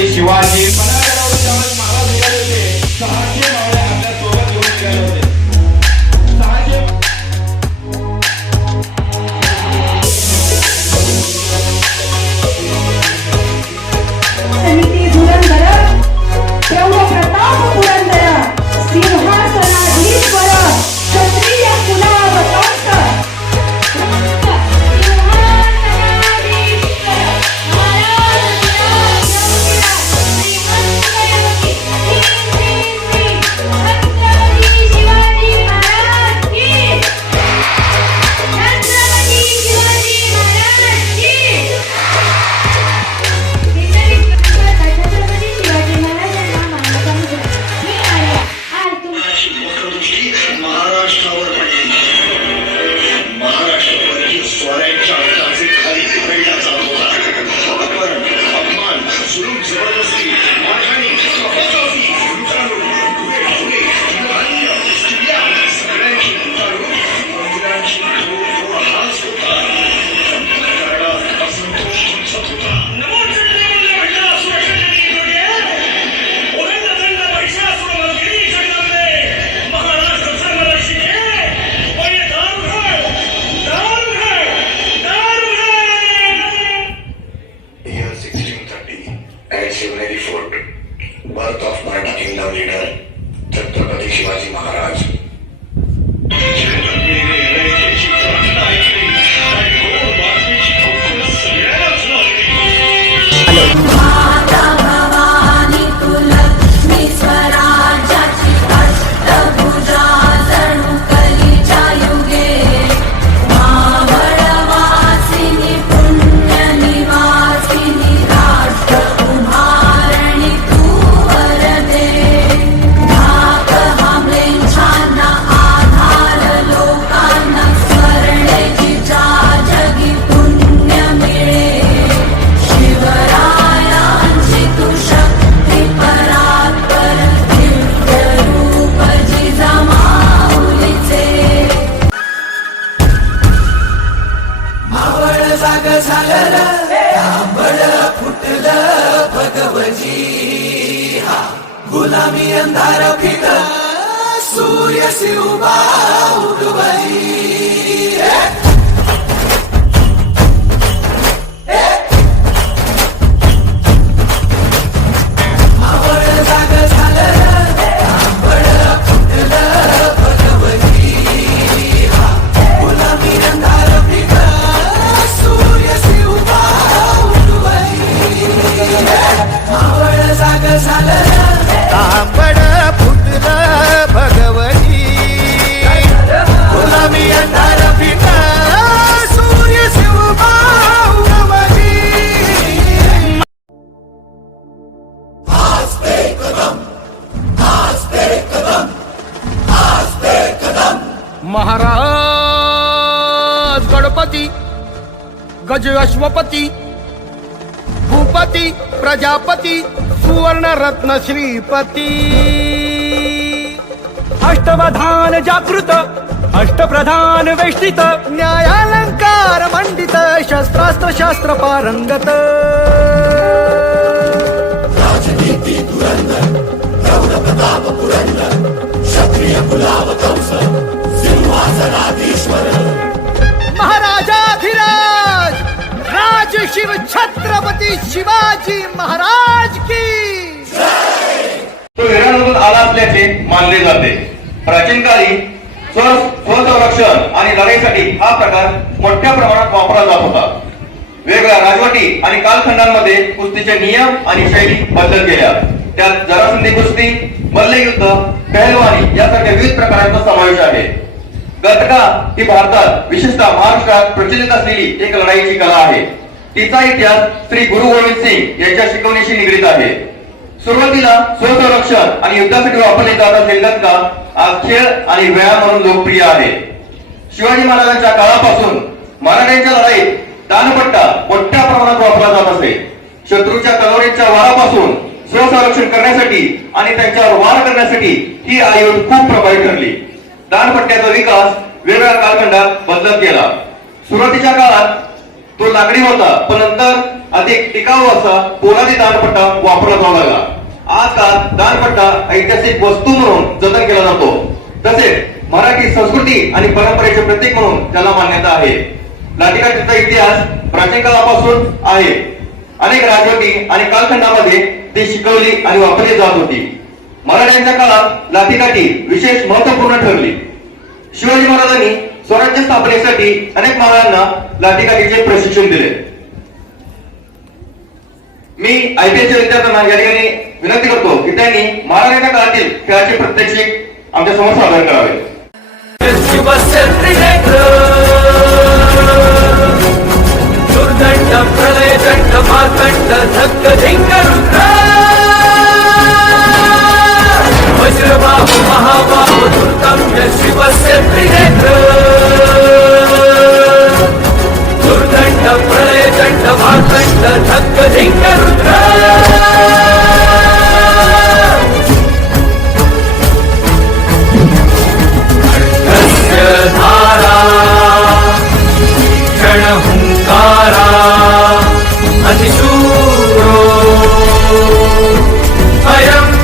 छत्रपती शिवाजी महाराज निघाले होते. 600 मावळे आपल्या सोबत घेऊन निघाले होते. 600 समिती धुरंधर प्रौढ प्रताप पुरंदर सिंहासनाधीश्वर क्षत्रिय कुलावतंस birth of Maratha kingdom leader Chhatrapati Shivaji Maharaj. गुलामी अंधार फिट सूर्य से उभा उठवली आवड जाग झालं आंबड फुटलं भगवती गुलामी अंधार फिट सूर्य से उभा उठवली आवड जाग झालं आंबड फुटलं भगवती गुलामी अंधार फिटा सूर्य शिवबा उगवली आज पे कदम आज पे कदम आज पे कदम महाराज गणपती गज अश्वपती भूपती प्रजापती सुवर्ण रत्न श्रीपती अष्टवधान जागृत अष्टप्रधान वेष्टित न्यायालंकार मंडित शस्त्रास्त्र शास्त्र पारंगत राजनीती धुरंधर प्रौढ प्रताप पुरंदर क्षत्रिय कुलावतंस सिंहासनाधीश्वर महाराजाधिराज राज शिव छत्रपती शिवाजी महाराज की तो इराणमधून आला असल्याचे मानले जाते. प्राचीन काळी स्वसंरक्षण आणि लढाईसाठी हा प्रकार मोठ्या प्रमाणात वापरला जात होता. वेगवेगळ्या राजवटी आणि कालखंडांमध्ये कुस्तीचे नियम आणि शैली बदलत गेल्या. त्यात जरासंधी कुस्ती, मल्लयुद्ध, पहलवानी यासारख्या विविध प्रकारांचा समावेश आहे. गतका ही भारतात विशेषतः महाराष्ट्रात प्रचलित असलेली एक लढाईची कला आहे. तिचा इतिहास श्री गुरु गोविंद सिंग यांच्या शिकवणीशी निगडीत आहे. सुरुवातीला स्वसंरक्षण आणि युद्धासाठी वापरले जात असलेली गतका आज खेळ आणि व्यायाम म्हणून लोकप्रिय आहे. शिवाजी महाराजांच्या काळापासून मराठ्यांच्या लढाईत दानपट्टा मोठ्या प्रमाणात वापरला जात असे. शत्रूच्या तलवारीच्या वारापासून स्वसंरक्षण करण्यासाठी आणि त्यांच्यावर वार करण्यासाठी ही आयुध खूप प्रभावी ठरली. दानपट्ट्याचा विकास वेगवेगळ्या कालखंडात बदलत गेला. सुरुवातीच्या काळात तो लाकडी होता, पण नंतर अधिक टिकाऊ असा पोलादी दांडपट्टा वापरला जाऊ लागला. आजकाल दांडपट्टा ऐतिहासिक वस्तू म्हणून जतन केला जातो. तसेच मराठी संस्कृती आणि परंपरेचे प्रतीक म्हणून त्याला मान्यता आहे. लाठीकाठीचा इतिहास प्राचीन काळापासून आहे. अनेक राजवटी आणि कालखंडामध्ये ती शिकवली आणि वापरली जात होती. मराठ्यांच्या काळात लाठीकाठी विशेष महत्वपूर्ण ठरली. शिवाजी महाराजांनी स्वराज्य स्थापनेसाठी अनेक महाराजांना लाठीकाठीचे प्रशिक्षण दिले. मी IPSच्या विद्यार्थ्यांना या ठिकाणी विनंती करतो की त्यांनी महाराजांच्या काळातील खेळाचे प्रात्यक्षिक आमच्या समोर सादर करावे. दुर्दंड प्रलय दंड मातंड धक्क धिंग रुद्र वज्रबाहु महाबाहु दुर्दम्य शिवस्य त्रिनेत्र दुर्दंड प्रलय दंड मातंड धक्क धिंग रुद्र धारा क्षणहुंकारा अतिशूरो अयम्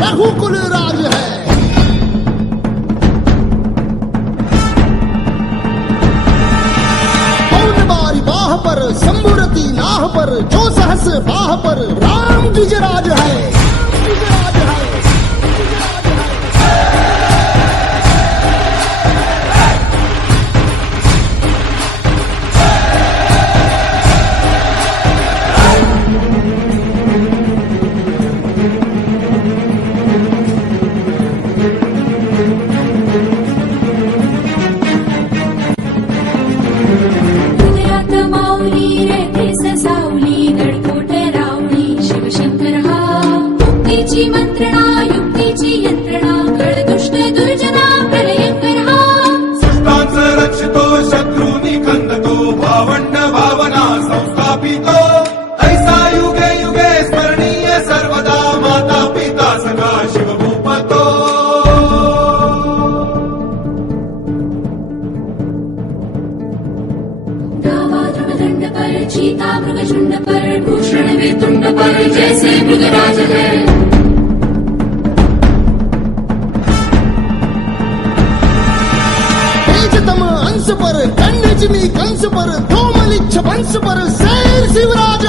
रघुकुल राज है। पौन बारी बाह पर शंभुरती नाह पर जो सहस बाह पर राम गिजराज है। हृदयात माऊली रे सावली गडकोट रावळी शिवशंकर हा पर चीता मृगझुंड पर भूषण में तुंड पर जैसे मृगराज है। तेजतम अंश पर कंस पर धूमलिच्छ वंश पर शेर शिवराज